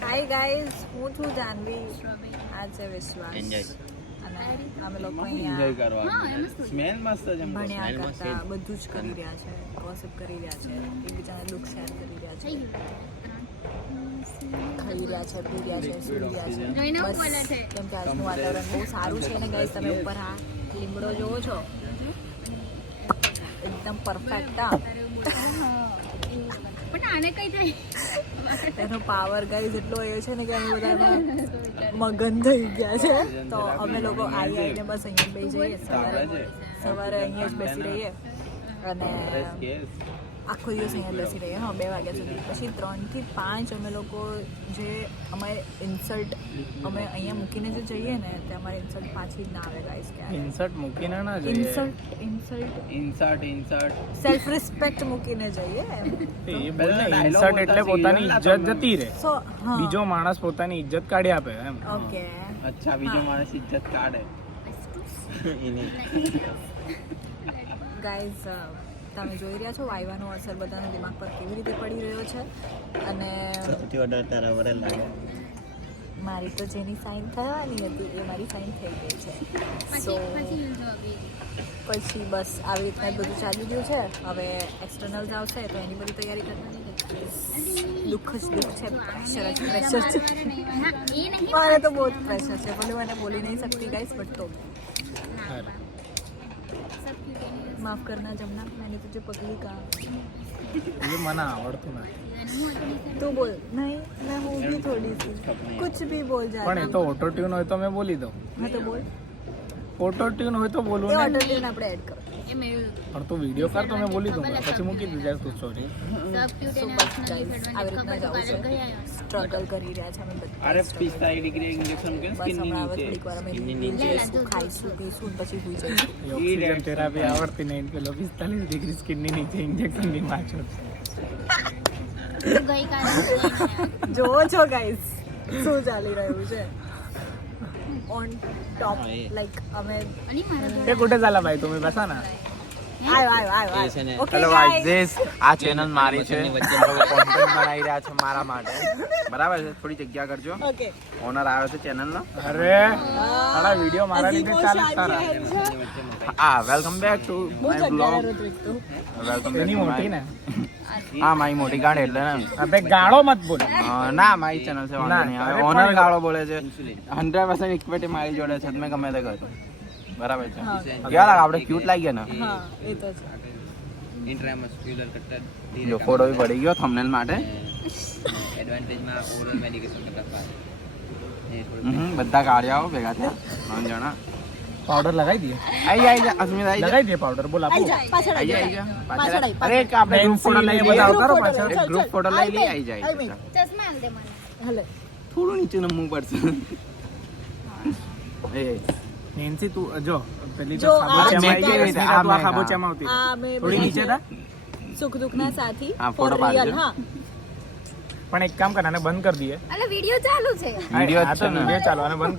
Hi guys, હું છું જાનવી, આ છે વિશ્વાસ અને અમે લોકો અહીંયા સ્મેલ મસ્ત છે. ભણ્યા કરતા બધું જ કરી રહ્યા છે, ગોસિપ કરી રહ્યા છે, એકબીજાને દુઃખ શેર કરી રહ્યા છે, ખાઈ રહ્યા છે, પી રહ્યા છે, સૂઈ રહ્યા છે. બસ કેમ કે આજનું વાતાવરણ બહુ સારું છે ને ગાઈઝ, તમે ઉપર આ લીમડો જોવો છો, એકદમ પરફેક્ટ. એનો પાવર ગાઈઝ એટલો એ છે ને કે અમે બધા મગન થઈ ગયા છે. તો અમે લોકો આવીને બસ અહીંયા બેસી જઈએ, સવારે અહીંયા જ બેસી રહીએ અને આખો દિવસ અહીંયા બેસી રહીએ. 2 વાગ્યા સુધી. પછી 3 થી 5 અમે લોકો જે અમારે ઇન્સલ્ટ અમે અહીંયા મૂકીને જે જઈએ ને તે અમારી ઇન્સલ્ટ પાછી જ ના આવે ગાઈઝ. ક્યારે ઇન્સર્ટ મૂકીને ના જઈએ, ઇન્સર્ટ સેલ્ફ રિસ્પેક્ટ મૂકીને જઈએ. એ બોલે ઇન્સર્ટ એટલે પોતાની ઇજ્જત જતી રહે, સો બીજો માણસ પોતાની ઇજ્જત કાઢી આપે એમ. ઓકે, અચ્છા, બીજો માણસ ઇજ્જત કાઢે. ગાઈઝ તમે જોઈ રહ્યા છો વાયવાનો અસર બધાના દિમાગ પર કેવી રીતે પડી રહ્યો છે. અને સૌથી વધારે તારા વરે લાગે. મારી તો જેની સાઈન થવાની હતી એ મારી સાઈન થઈ ગઈ છે. સો પછી બસ આવી રીતના જ બધું ચાલી રહ્યું છે. હવે એક્સટર્નલ્સ આવશે તો એની બધી તૈયારી કરવાની. દુઃખ જ દુઃખ છે, પ્રેશર જ પ્રેશર છે. મારે તો બહુ જ પ્રેશર છે, ભલે મને બોલી નહીં શકતી ગાઈસ, બટ તો माफ करना जमुना, मैंने तुझे पगली कहा. એ મને આવડતું નથી. तू बोल. नहीं, मैं हूँ भी थोड़ी सी, कुछ भी बोल जाता. પણ એ તો ઓટો ટ્યુન હોય તો મેં બોલી દઉં. हाँ तो बोल. ઓટો ટ્યુન હોય તો બોલવું ये ને. ऑटो ट्यून આપણે એડ કરો. પણ તું વિડીયો કર તો મેં બોલી દઉં, પછી મૂકી દીધા તું સોરી. સો બસ ગાઈસ, આવી રીતના જ આવું છે. સ્ટ્રગલ કરી રહ્યા છે અમે બધા. અરે 45 ડિગ્રી ઇન્જેક્શન કે બસ સ્કિન ની હમણાં હવે નીચે. થોડીક વાર અમે સ્કિન ની નીચે. જઈશું, ખાઈશું, પીશું ને પછી સુઈ જઈશું. ઓક્સિજન થેરાપી આવડતી નહીં, પેલો 45 ડિગ્રી સ્કિનની નીચે ઇન્જેક્શન ની પાછળ. જોવો છો ગાઈસ શું ચાલી રહ્યું છે ઓન ટોપ. લાઈક અમે તે કુठे झाला भाई तुम्ही बसा ना. આવ્યો. ઓકે હેલો ગાઈઝ, આ ચેનલ મારી છે, કોન્ટેન્ટ બનાવી રહ્યા છે મારા માટે, બરાબર છે? થોડી જગ્યા કરજો. ઓકે. ઓનર આવ્યો છે ચેનલ નો. અરે તારા વિડીયો મારા લીધે ચાલે તારા. હા, welcome back to my blog. Welcome back એની મોટી ને. હા, મારી મોટી ગાડી એટલે ને. અબે ગાળો મત બોલ. ના, મારી ચેનલ છે, વાંધો નહીં આવે. ઓનર ગાળો બોલે છે. 100% ઇક્વિટી મારી જોડે છે, મેં ગમે તે કરું. બરાબર છે? કેવા લાગે? આપણે ક્યુટ લાગીએ ને? હા, એ તો છે. ઇન્ટ્રામસ્ક્યુલર કટર જો ફોટો બી પડી ગયો થંબનેલ માટે. એડવાન્ટેજ માં ઓરલ મેડિકેશન કરતા ફાસ્ટ. એ બધા ગાડિયાઓ ભેગા થયા 3 જણા. પાવડર લગાવી દઈએ. આઈ જા અસ્મિત, આઈ જા. લગાવી દે પાવડર. બોલ આપો. આઈ જા, પાછળ આઈ આઈ જા, જા. આઈ જા. પાછળ આઈ, અરે એક આપણે ગ્રુપ ફોટો લઈ લઈએ. બધા ઉતારો પાછળ. એક ગ્રુપ ફોટો લઈ લઈએ. આઈ જાય. હલે. થોડું નીચે નમવું પડશે. એ નેન્સી તું જો પેલી જો, તો આ ખાબોચિયામાં મેં કેવી રીતે? આ આ મેં, ખાબોચિયામાં આવતી આ અમે થોડી નીચે થા. સુખ દુઃખના સાથી હા, ફોર ફોટો પાડજો. રિયલ. હા, પણ એક કામ કર, આને બંધ કરી દઈએ. વિડિયો હા, જ આ તો છે ને. વિડીયો ચાલો, આને બંધ